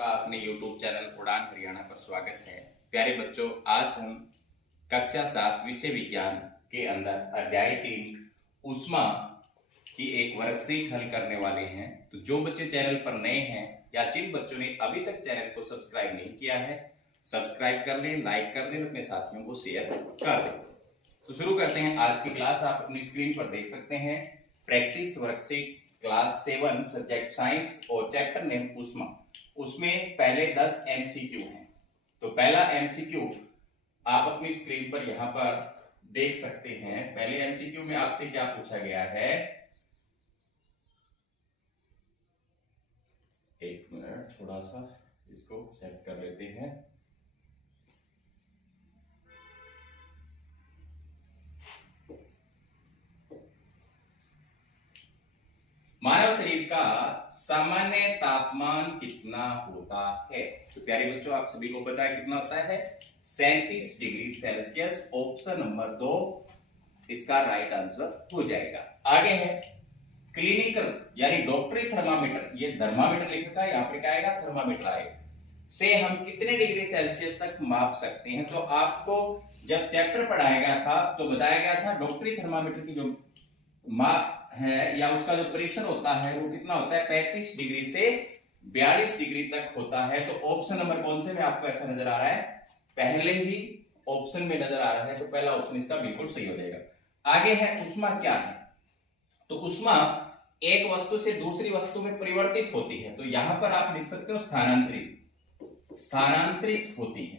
आपका अपने YouTube channel उड़ान हरियाणा पर स्वागत है। प्यारे बच्चों, आज हम कक्षा 7 विषय विज्ञान के अंदर अध्याय 3 ऊष्मा की एक वर्कशीट हल करने वाले हैं। तो जो बच्चे चैनल पर नए हैं या जिन बच्चों ने अभी तक चैनल को सब्सक्राइब नहीं किया है, सब्सक्राइब कर लें, लाइक कर दें, अपने साथियों को शेयर कर दें। तो शुरू करते हैं आज की क्लास। आप अपनी स्क्रीन पर देख सकते हैं practice worksheet class 7 subject science और चैप्टर नेम ऊष्मा। उसमें पहले 10 एमसीक्यू हैं। तो पहला एमसीक्यू आप अपनी स्क्रीन पर यहां पर देख सकते हैं। पहले एमसीक्यू में आपसे क्या पूछा गया है, एक मिनट, थोड़ा सा इसको सेट कर लेते हैं। मानव शरीर का सामान्य तापमान कितना होता है? तो प्यारे बच्चों, आप सभी को पता है कितना होता है, 37 डिग्री सेल्सियस। ऑप्शन नंबर 2 इसका राइट आंसर हो जाएगा। आगे है क्लिनिकल यानी डॉक्टरी थर्मामीटर। ये थर्मामीटर लिखा है, यहां पर क्या आएगा, थर्मामीटर आएगा। से हम कितने डिग्री सेल्सियस तक माप सकते हैं? तो आपको जब चैप्टर पढ़ाया गया था तो बताया गया था डॉक्टरी थर्मामीटर की जो माप है या उसका जो प्रेशर होता है वो कितना होता है, 35 डिग्री से 42 डिग्री तक होता है। तो ऑप्शन नंबर कौन से में आपको ऐसा नजर आ रहा है, पहले ही ऑप्शन में नजर आ रहा है, तो पहला ऑप्शन इसका बिल्कुल सही हो जाएगा। आगे है ऊष्मा क्या है? तो ऊष्मा एक वस्तु से दूसरी वस्तु में परिवर्तित होती है। तो यहां पर आप लिख सकते हो स्थानांतरित होती है।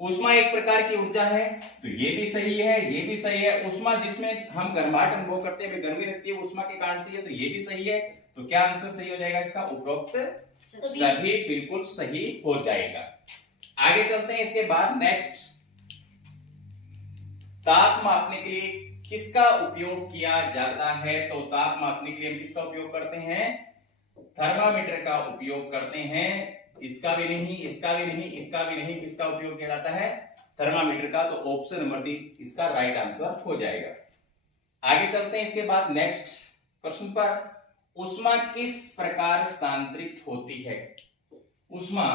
ऊष्मा एक प्रकार की ऊर्जा है, तो ये भी सही है, ये भी सही है। ऊष्मा जिसमें हम गर्माहट अनुभव करते हैं, गर्मी लगती है, ऊष्मा के कारण से है, तो ये भी सही है। तो क्या आंसर सही हो जाएगा इसका, उपरोक्त सभी बिल्कुल सही हो जाएगा। आगे चलते हैं। इसके बाद नेक्स्ट, ताप मापने के लिए किसका उपयोग किया जाता है? तो ताप मापने के लिए हम किसका उपयोग करते हैं, थर्मामीटर का उपयोग करते हैं। इसका भी नहीं, इसका भी नहीं, इसका भी नहीं, किसका उपयोग किया जाता है, थर्मामीटर का। तो ऑप्शन नंबर 3 इसका राइट आंसर हो जाएगा। आगे चलते हैं। इसके बाद नेक्स्ट प्रश्न पर, ऊष्मा किस प्रकार स्थानांतरित होती है? ऊष्मा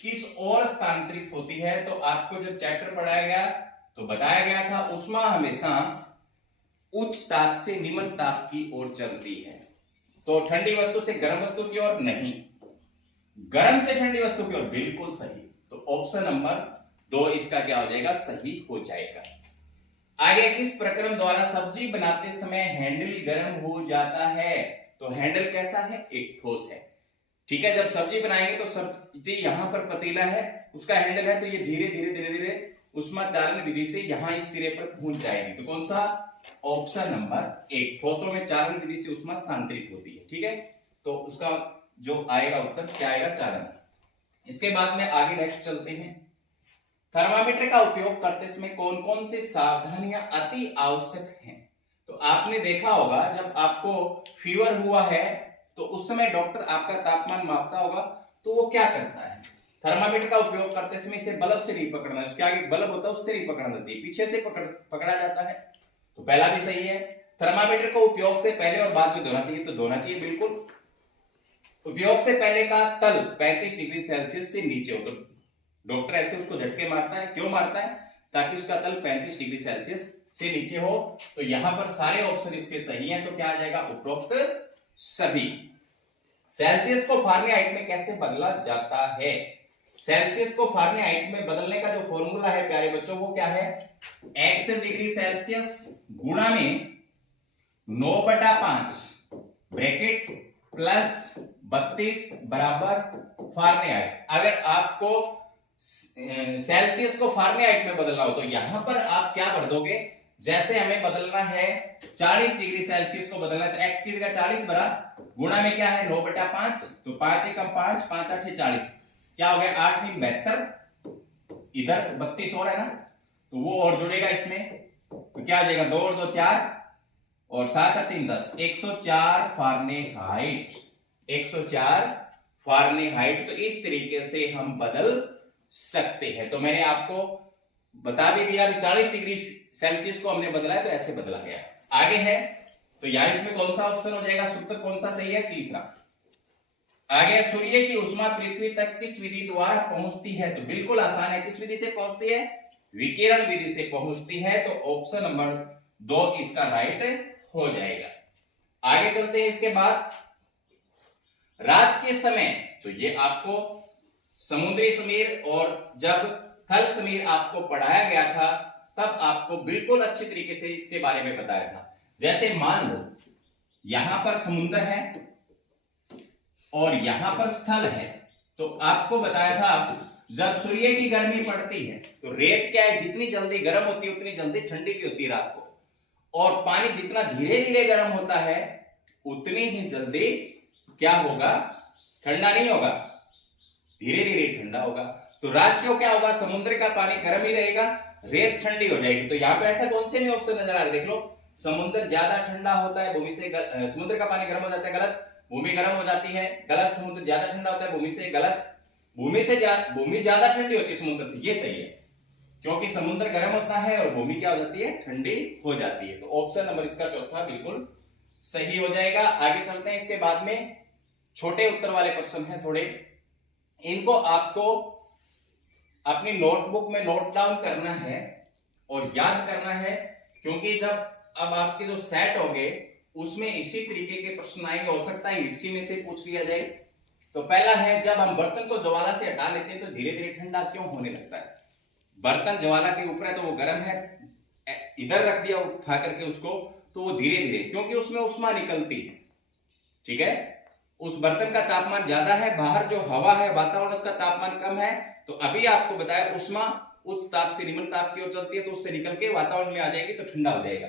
किस ओर स्थानांतरित होती है? तो आपको जब चैप्टर पढ़ाया गया तो बताया गया था ऊष्मा हमेशा उच्च ताप से निम्न ताप की ओर चलती है। तो ठंडी वस्तु से गर्म वस्तु की ओर नहीं, गर्म से ठंडी वस्तु की ओर, बिल्कुल सही। तो ऑप्शन नंबर 2 इसका क्या हो जाएगा, सही हो जाएगा। आगे, किस प्रक्रम द्वारा सब्जी बनाते समय हैंडल गर्म हो जाता है? तो हैंडल कैसा है, एक ठोस है, ठीक है। जब सब्जी बनाएंगे तो सब्जी यहां पर पतीला है, उसका हैंडल है, तो ये धीरे धीरे धीरे धीरे ऊष्मा चालन विधि से यहां इस सिरे पर पहुंच जाएगी। तो कौन सा, ऑप्शन नंबर 1, ठोसों में चालन विधि से ऊष्मा स्थानांतरित होती है, ठीक है। तो उसका जो आएगा उत्तर क्या आएगा, चालन। इसके बाद में आगे नेक्स्ट चलते हैं। थर्मामीटर का उपयोग करते समय कौन कौन सी सावधानियां अति आवश्यक हैं? तो आपने देखा होगा जब आपको फीवर हुआ है तो उस समय डॉक्टर आपका तापमान मापता होगा, तो वो क्या करता है, थर्मामीटर का उपयोग करते समय इसे बल्ब से नहीं पकड़ना, उसके आगे बल्ब होता है उससे नहीं पकड़ना चाहिए, पीछे से पकड़ा जाता है। तो पहला भी सही है। थर्मामीटर को उपयोग से पहले और बाद में धोना चाहिए, तो धोना चाहिए बिल्कुल। उपयोग से पहले का तल 35 डिग्री सेल्सियस से नीचे हो, तो डॉक्टर ऐसे उसको झटके मारता है, क्यों मारता है, ताकि उसका तल 35 डिग्री सेल्सियस से नीचे हो। तो यहां पर सारे ऑप्शन इसके सही हैं, तो क्या आ जाएगा, उपरोक्त सभी। सेल्सियस को फारेनहाइट में कैसे बदला जाता है? सेल्सियस को फारेनहाइट में बदलने का जो फॉर्मूला है प्यारे बच्चों, वो क्या है, x डिग्री सेल्सियस गुणा में 9/5 ब्रैकेट प्लस 32 बराबर फारेनहाइट। अगर आपको सेल्सियस को फारेनहाइट में बदलना हो तो यहां पर आप क्या भर दोगे, जैसे हमें बदलना है 40 डिग्री सेल्सियस को बदलना है, तो x की जगह 40 भरा, गुणा में क्या है 9/5, तो 5 एकम 5, 5 8 40, क्या हो गया 8 में 72, इधर 32 और है ना, तो वो और जुड़ेगा इसमें, तो क्या हो जाएगा 2 और 2 4 और 7 और 3 10, 104 फारेनहाइट, 104 फारेनहाइट। तो इस तरीके से हम बदल सकते हैं। तो मैंने आपको बता भी दिया कि 40 डिग्री सेल्सियस को हमने बदला है, तो ऐसे बदला गया। आगे है, तो यहां इसमें कौन सा ऑप्शन हो जाएगा, सूत्र कौन सा सही है, तीसरा। आगे, सूर्य की ऊष्मा पृथ्वी तक किस विधि द्वारा पहुंचती है? तो बिल्कुल आसान है, किस विधि से पहुंचती है? विकिरण विधि से पहुंचती है। तो ऑप्शन नंबर 2 इसका राइट हो जाएगा। आगे चलते हैं। इसके बाद रात के समय, तो ये आपको समुद्री समीर और जब थल समीर आपको पढ़ाया गया था तब आपको बिल्कुल अच्छी तरीके से इसके बारे में बताया था। जैसे मान लो यहां पर समुद्र है और यहां पर स्थल है, तो आपको बताया था जब सूर्य की गर्मी पड़ती है तो रेत क्या है, जितनी जल्दी गर्म होती है उतनी जल्दी ठंडी भी होती है रात को, और पानी जितना धीरे धीरे गर्म होता है उतनी ही जल्दी क्या होगा, ठंडा नहीं होगा, धीरे धीरे ठंडा होगा। तो रात को क्या होगा, समुद्र का पानी गर्म ही रहेगा, रेत ठंडी हो जाएगी। तो यहाँ पे ऐसा कौन से में ऑप्शन नजर आ रहा है, देख लो, समुद्र ज्यादा ठंडा होता है, भूमि से समुद्र का पानी गर्म हो जाता है, गलत, भूमि गर्म हो जाती है, गलत, समुद्र ज्यादा ठंडा होता है भूमि से, गलत, भूमि ज्यादा ठंडी होती है समुद्र से, ये सही है, क्योंकि समुद्र गर्म होता है और भूमि क्या हो जाती है, ठंडी हो जाती है। तो ऑप्शन नंबर इसका चौथा बिल्कुल सही हो जाएगा। आगे चलते हैं। इसके बाद में छोटे उत्तर वाले क्वेश्चन हैं थोड़े, इनको आपको अपनी नोटबुक में नोट डाउन करना है और याद करना है, क्योंकि जब अब आपके जो सेट होंगे उसमें इसी तरीके के प्रश्न आएंगे, हो सकता है इसी में से पूछ लिया जाए। तो पहला है, जब हम बर्तन को ज्वाला से हटा लेते हैं तो धीरे धीरे ठंडा क्यों होने लगता है? बर्तन ज्वाला के ऊपर है तो वो गर्म है, इधर रख दिया उठा करके उसको, तो वो धीरे धीरे, क्योंकि उसमें उष्मा निकलती है, ठीक है, उस बर्तन का तापमान ज्यादा है, बाहर जो हवा है वातावरण उसका तापमान कम है, तो अभी आपको बताया उष्मा उच्च ताप से निम्न ताप की ओर चलती है, तो उससे निकल के वातावरण में आ जाएगी तो ठंडा हो जाएगा।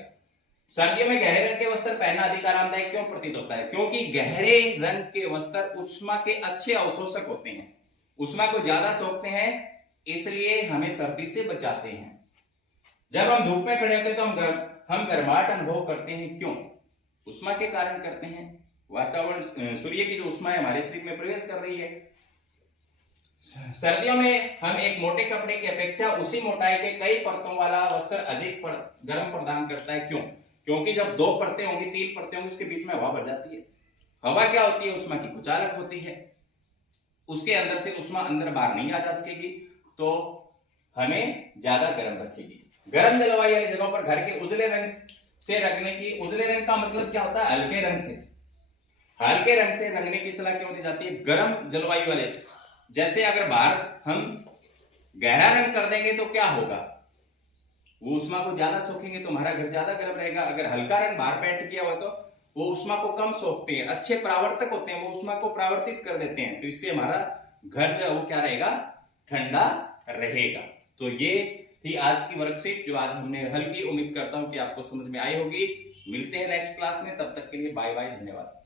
सर्दियों में गहरे रंग के वस्त्र पहनना अधिक आरामदायक क्यों प्रतीत होता है? क्योंकि गहरे रंग के वस्त्र उष्मा के अच्छे अवशोषक होते हैं, उष्मा को ज्यादा सोखते हैं, इसलिए हमें सर्दी से बचाते हैं। जब हम धूप में खड़े होते हैं तो हम गर्माहट अनुभव करते हैं, क्यों? उष्मा के कारण करते हैं, वातावरण, सूर्य की जो उष्मा है हमारे शरीर में प्रवेश कर रही है। सर्दियों में हम एक मोटे कपड़े की अपेक्षा उसी मोटाई के कई परतों वाला वस्त्र अधिक गर्म प्रदान करता है, क्यों? क्योंकि जब 2 परतें होंगी, 3 परतें होंगी, उसके बीच में हवा भर जाती है। हवा क्या होती है, उष्मा की कुचालक होती है, उसके अंदर से उष्मा अंदर बाहर नहीं आ जा सकेगी, तो हमें ज्यादा गर्म रखेगी। गर्म जलवायु वाली जगहों पर घर के उजले रंग से रंगने की, उजले रंग का मतलब क्या होता है, हल्के रंग से, हल्के रंग से रंगने की सलाह क्यों दी जाती है? गर्म जलवायु वाले, जैसे अगर बाहर हम गहरा रंग कर देंगे तो क्या होगा, वो उष्मा को ज्यादा सोखेंगे तो हमारा घर ज्यादा गर्म रहेगा। अगर हल्का रंग बाहर पेंट किया हुआ तो वो उष्मा को कम सोखते हैं, अच्छे परावर्तक होते हैं, वो उष्मा को परावर्तित कर देते हैं, तो इससे हमारा घर जो है वो क्या रहेगा, ठंडा रहेगा। तो ये थी आज की वर्कशीट जो आज हमने हल की। उम्मीद करता हूं कि आपको समझ में आई होगी। मिलते हैं नेक्स्ट क्लास में, तब तक के लिए बाय बाय, धन्यवाद।